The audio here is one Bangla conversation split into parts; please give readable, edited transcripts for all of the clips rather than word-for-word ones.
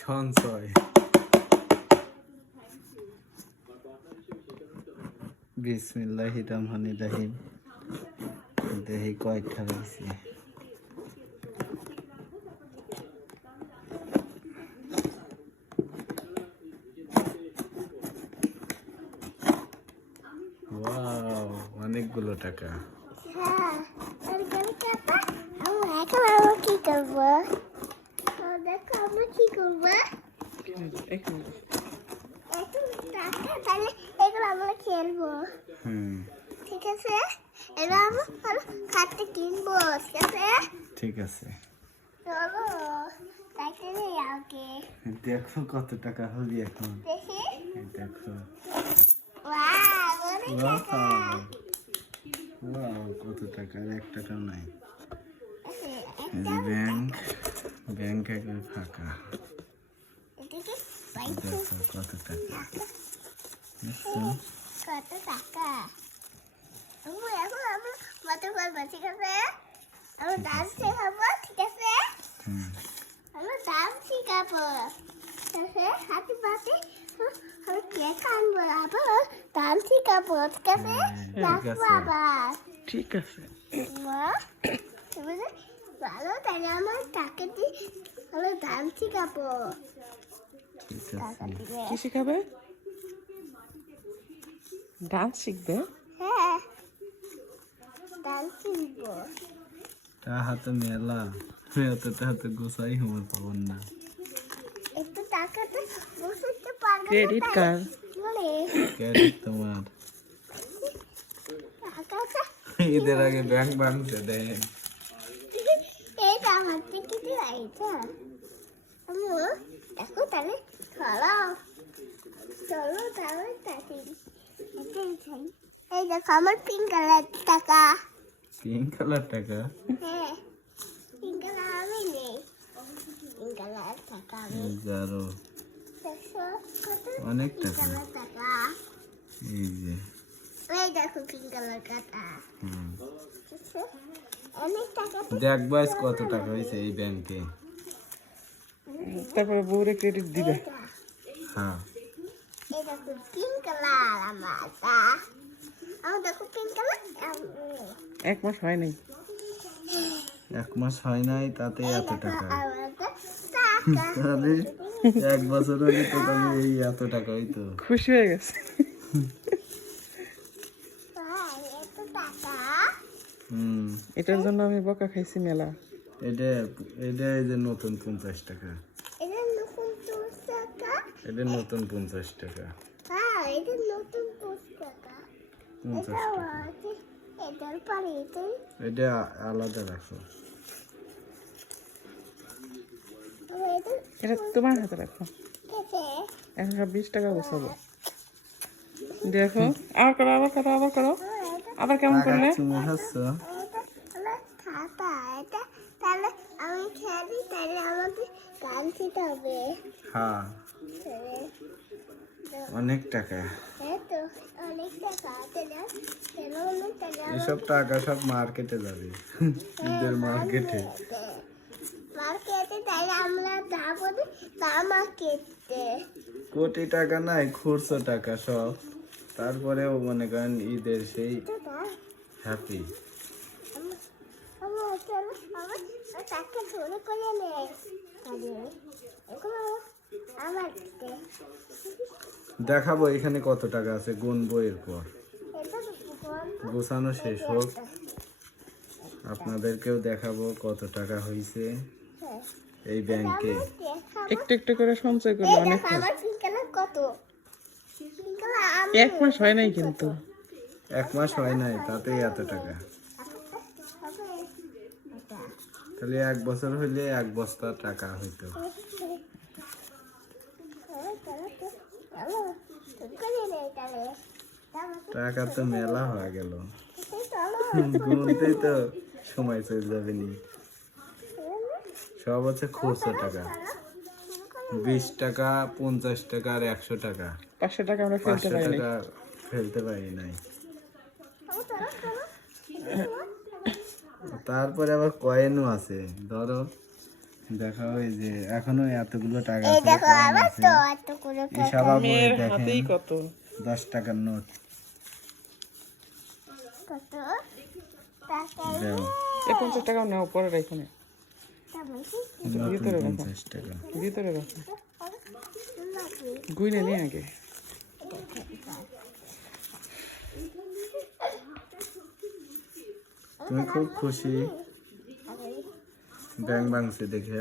সঞ্চয়। বিসমিল্লাহির রহমানির রহিম। দেখি কয়টা হয়েছে। ওয়াও, অনেকগুলো টাকা। কি করবো? দেখো আমরা কি করবো? তাহলে এগুলো আমরা খেলবো। ঠিক আছে, এবার আমরা খাটতে কিনবো। ঠিক আছে, ঠিক আছে, চলো তাইলে আগে দেখো কত টাকা হবে এখন। দেখি। দেখো, ওয়াও, অনেক টাকা। ওয়াও, কত টাকা, আর 1 টাকাও নাই। একটা ব্যাংক একবার ফাঁকা। এদিকে দেখো কত টাকা। কত টাকা। এখন আমরা মতো করবো। ঠিক আছে, আমরা ডান্স শেখাবো। ঠিক আছে, আমরা ডান্স শেখাবো। ঠিক আছে, হাতে পাতে আমরা কেক আনবো, আবার ডান্স শেখাবো। ঠিক আছে, নাচবো আবার। ঠিক আছে, মা তুমি ভালো, তাহলে আমার টাকা দিয়ে আমরা ডান্স শেখাবো। ঠিক টাকা আছে। দিবে। কি শিখাবে? ডান্স শিখবে? হ্যাঁ, ডান্স শিখবো। হাতে মেলা, এতটা হাতে গোসাই আমার পাবন না। একটু টাকাটা বসতে পারবো। Credit card. বলে ক্রেডিট তোমার। টাকাটা ঈদের আগে ব্যাংক ভাঙতে দেন। এইটা আমার থেকে দিয়েছে। আমি দেখো তাহলে চলো তাহলে তাকে এই দেখো আমার পিঙ্ক কালার টাকা। পিঙ্ক কালার টাকা। হ্যাঁ, পিঙ্ক কালার আমি নেই। পিঙ্ক কালার টাকা আমি 11। দেখো কত অনেক পিঙ্ক টাকা। কালার টাকা। এই যে, এই দেখো পিঙ্ক কালার টাকা। অনেক টাকা তো। দেখবো আজ কত টাকা হয়েছে এই ব্যাংকে। তারপরে বউরে ক্রেডিট দিবে। এটা হ্যাঁ, এই দেখো পিঙ্ক কালার আমারটা। আমার দেখো পিঙ্ক কালার। 1 মাস হয় নাই। 1 মাস হয় নাই, তাতে এত টাকা। আমারটা টাকা। তাহলে 1 বছর হলে তো তাহলে এই এত টাকা হইতো। খুশি হয়ে গেছে। এত টাকা। এটার জন্য আমি বকা খাইছি মেলা। এটা এটা এই যে নতুন 50 টাকা। এটা নতুন 50 টাকা। এটা নতুন 50 টাকা। হ্যাঁ, এটা নতুন 50 টাকা। 50 এটাও টাকা। আছে। এটার পরে এটাই। এটা আলাদা রাখো। এটা এটা তোমার হাতে রাখো। কেটে। এখন সব 20 টাকা বসাবো। দেখো, আবার করো, আবার করো, আবার করো। আবার কেমন করলে? চুমু খাচ্ছ? এটা হলো খাতা। এটা তাহলে আমি খেলি, তাহলে আমাকে গান শিখতে হবে। হ্যাঁ, অনেক টাকা। তো অনেক টাকা। তাহলে অনেক টাকা। এসব টাকা সব মার্কেটে যাবে, ঈদের মার্কেটে। মার্কেটে তাহলে আমরা যাবো তা মার্কেটে। কোটি টাকা নাই, খুচরো টাকা সব। তারপরেও মনে করেন ঈদের সেই হ্যাপি। আমার টাকা ধরে করে নেই। এখন আমার দেখাবো এখানে কত টাকা আছে, গুনবো এরপর। গোছানো শেষ হোক, আপনাদেরকেও দেখাবো কত টাকা হয়েছে এই ব্যাংকে। একটু একটু করে সঞ্চয় করলে অনেক হয়। আমার পিঙ্ক কালার কত? পিঙ্ক কালার আমি 1 মাস হয় নাই কিন্তু। 1 মাস হয় নাই, তাতেই এত টাকা। তাহলে 1 বছর হইলে 1 বস্তা টাকা হইতো। টাকা তো মেলা হয়ে গেল, গুনতেই তো সময় চলে যাবে নি। সব হচ্ছে খুচরো টাকা। 20 টাকা, 50 টাকা আর 100 টাকা। 500 টাকা আমরা ফেলতে 500 পারি নাই। টাকা ফেলতে পারি নাই। তারপরে আবার কয়েনও আছে, ধরো দেখাও এই যে এখনো এতগুলো টাকা এই আছে, দেখো কয়েন আবার আছে। তো এত করে এসব বই মেয়ের দেখেন, হাতেই কত 10 টাকার নোট। কত টাকা দাও, এই 50 টাকাও নেও পরে এখানে নতুন ভিতরে রাখো 50 টাকা। ভিতরে রাখো গুইনে নিয়ে আগে তুমি খুব খুশি ব্যাংক ভাঙছে দেখে?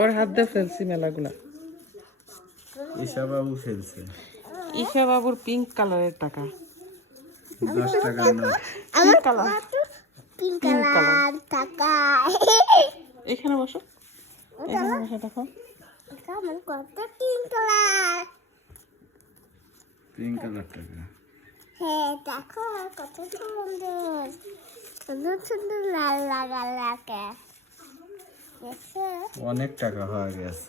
ওর হাত দিয়ে ফেলছি মেলাগুলা ঈশা বাবু ফেলছে ঈশা বাবুর পিঙ্ক কালারের টাকা 10 টাকার নোট। আমার কালার পিঙ্ক কালার টাকা এখানে বসো এখানে বসে দেখো আমার কত পিঙ্ক কালার পিঙ্ক কালার টাকা। হ্যাঁ দেখো কত সুন্দর সুন্দর সুন্দর লাল লাগা লাগে দেখছো অনেক টাকা হয়ে গেছে,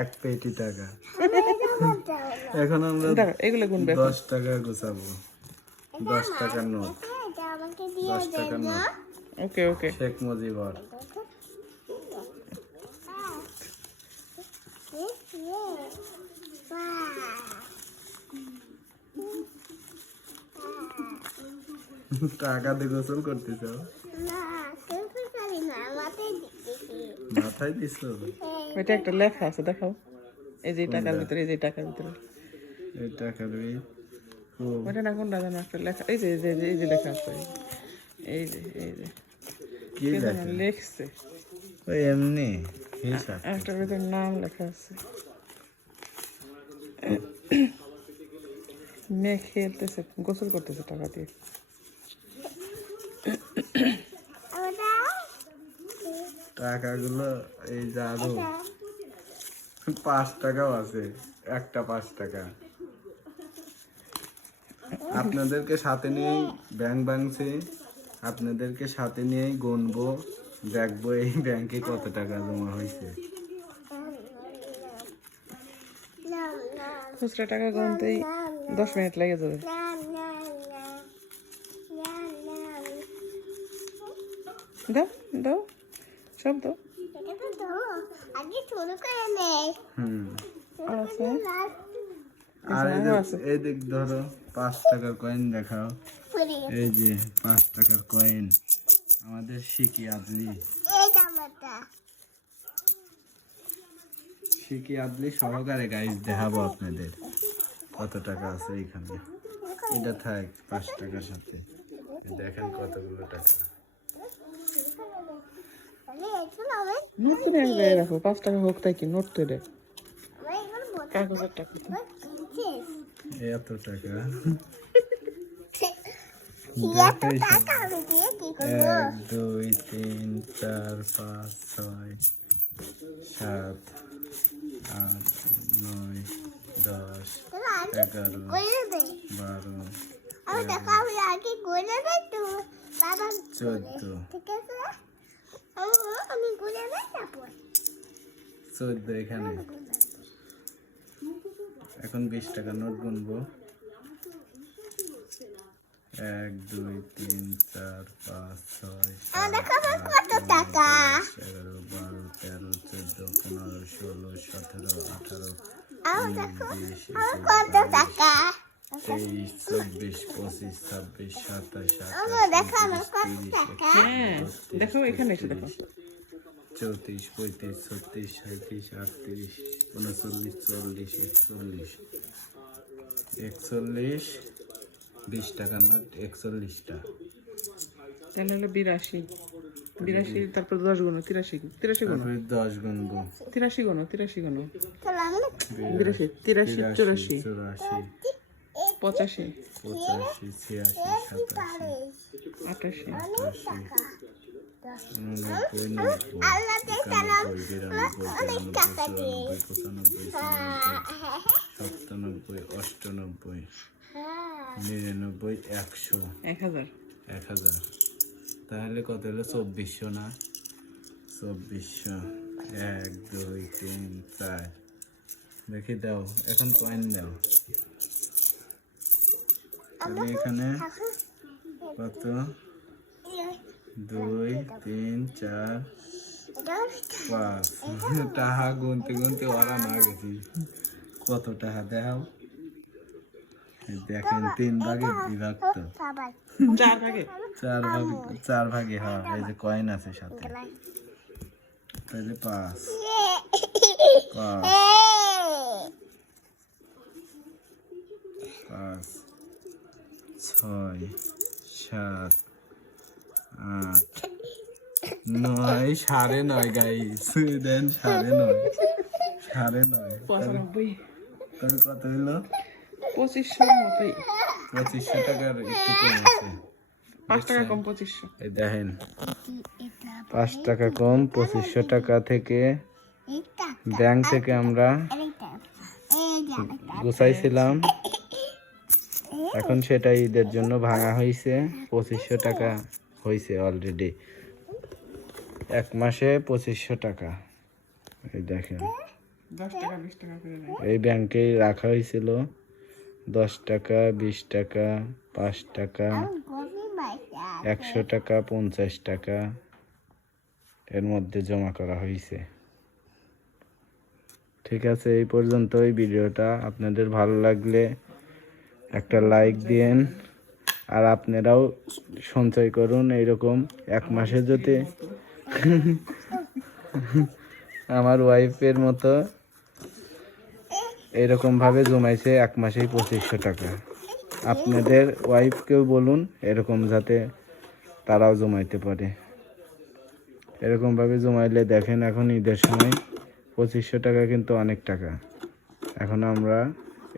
এক পেটি টাকা। এটা মজা হলো এখন আমরা দেখো এগুলো গুনবে 10 টাকা গোছাবো, 10 টাকার নোট, এটা আমাকে দিয়ে 10 টাকার দেন নোট। ওকে ওকে শেখ মুজিবর। টাকা দিয়ে গোসল করতেছ? মাথায় দিছো? ওইটা একটা লেখা আছে দেখাও এই যে টাকার ভিতরে এই যে টাকার ভিতরে এই টাকা দিয়ে ওইটা না কোনটা জানো একটা লেখা এই যে এই যে লেখা আছে এই যে কি কে যেন লেখা? লিখছে ওই এমনি হিসাব। একটার ভিতরে নাম লেখা আছে মেয়ে খেলতেছে গোসল করতেছে টাকা দিয়ে টাকাগুলো এই যে আরো 5 টাকাও আছে, একটা 5 টাকা। আপনাদেরকে সাথে নিয়েই ব্যাংক ভাঙছি, আপনাদেরকে সাথে নিয়েই গুনবো, দেখবো এই ব্যাংকে কত টাকা জমা হয়েছে। খুচরা টাকা গুনতেই 10 মিনিট লেগে যাবে দাও দাও সব দাও আগে শুরু করে নেই হুম। আর আছে আর এই দিক ধরো 5 টাকার কয়েন দেখাও। এই যে 5 টাকার কয়েন আমাদের শিকি আদলি, শিকি আদলি সহকারে গাইজ দেখাবো আপনাদের কত টাকা আছে এইখানে। এটা থাক 5 টাকার সাথে, দেখেন কতগুলো টাকা। নতুন এক জায়গায় রাখো 5 টাকা হোক তাই কি নোট তো এটা কাগজের টাকা এত টাকা টাকা আমি দিয়ে কি করবো 1 2 3 4 5 6 7 8 9 10 11 করে দে 12 আমি দেখো আমি আগে করে দেই তো বাবা 14 ঠিক আছে আমি করে দেই তারপর 14 এখানে। এখন 20 টাকা নোট গুনবো। 1 2 3 4 5 6 দেখো আমার কত টাকা 11 12 13 14 15 16 17 18 আমার দেখো 19 আমার কত টাকা 23 24 25 26 27 আমার দেখো আমার কত টাকা হ্যাঁ দেখো এখানে এসে দেখো 34 35 36 37 38 39 40 41 41 20 টাকার নোট 41টা। তাহলে হলো 82 82 তারপর 10 গুণ 83 83 গুণ তারপরে 10 গুনবো। 83 গুণ 83 গুণ চলো আমি 82 83 84 84 85 85 86 88 87 88 টাকা 89 90 আল্লাহ দেখলাম 91 অনেক টাকা দিয়ে 92 95 96 97 98 99 100 1000 1000। তাহলে কত হলো 2400 না? 2400 1 2 3 4 দেখি দাও, এখন কয়েন দাও। তাহলে এখানে কত 2 3 4 পাঁচ টাকা গুনতে গুনতে ওরা না গেছি কত টাকা দেখাও এই দেখেন 3 ভাগে বিভক্ত খাবার 4 ভাগে 4 ভাগে হ্যাঁ এই যে কয়েন আছে সাথে তাহলে 5 5 5 6 7 8 9 9.5 গাইস দেন 9.5 9.5 95 তাহলে কত হলো 2500 মতোই 2500 টাকার একটু কম আছে 5 টাকা কম 2500 এই দেখেন 5 টাকা কম 2500 টাকা থেকে ব্যাংক থেকে আমরা গুছাইছিলাম এখন সেটা ঈদের জন্য ভাঙা হয়েছে 2500 টাকা হয়েছে অলরেডি এক মাসে 2500 টাকা এই দেখেন 10 টাকা 20 টাকা করে নেয় এই ব্যাংকেই রাখা হয়েছিল 10 টাকা 20 টাকা 5 টাকা 100 টাকা 50 টাকা এর মধ্যে জমা করা হয়েছে ঠিক আছে এই পর্যন্তই ভিডিওটা আপনাদের ভালো লাগলে একটা লাইক দিন আর আপনারাও সঞ্চয় করুন এইরকম এক মাসে যদি আমার ওয়াইফের মতো এরকম ভাবে জমাইছে এক মাসেই 2500 টাকা আপনাদের ওয়াইফকেও বলুন এরকম যাতে তারাও জমাইতে পারে এরকম ভাবে জমাইলে দেখেন এখন ঈদের সময় 2500 টাকা কিন্তু অনেক টাকা এখন আমরা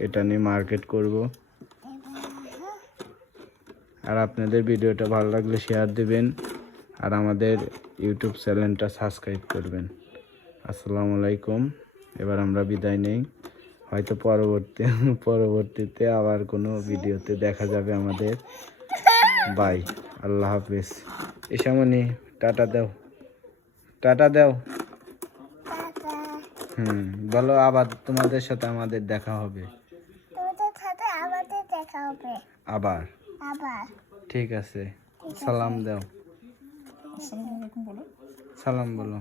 এটা নিয়ে মার্কেট করব আর আপনাদের ভিডিওটা ভালো লাগলে শেয়ার দিবেন আর আমাদের ইউটিউব চ্যানেলটা সাবস্ক্রাইব করবেন আসসালামু আলাইকুম এবার আমরা বিদায় নেই হয়তো পরবর্তীতে আবার কোনো ভিডিওতে দেখা যাবে আমাদের বাই আল্লাহ হাফেজ এসামনি টাটা দাও বলো আবার তোমাদের সাথে আমাদের দেখা হবে আবার ঠিক আছে সালাম দাও আসসালামু আলাইকুম বলো সালাম বলো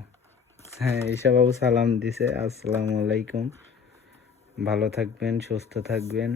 হ্যাঁ ঈশা বাবু সালাম দিছে আসসালামু আলাইকুম ভালো থাকবেন সুস্থ থাকবেন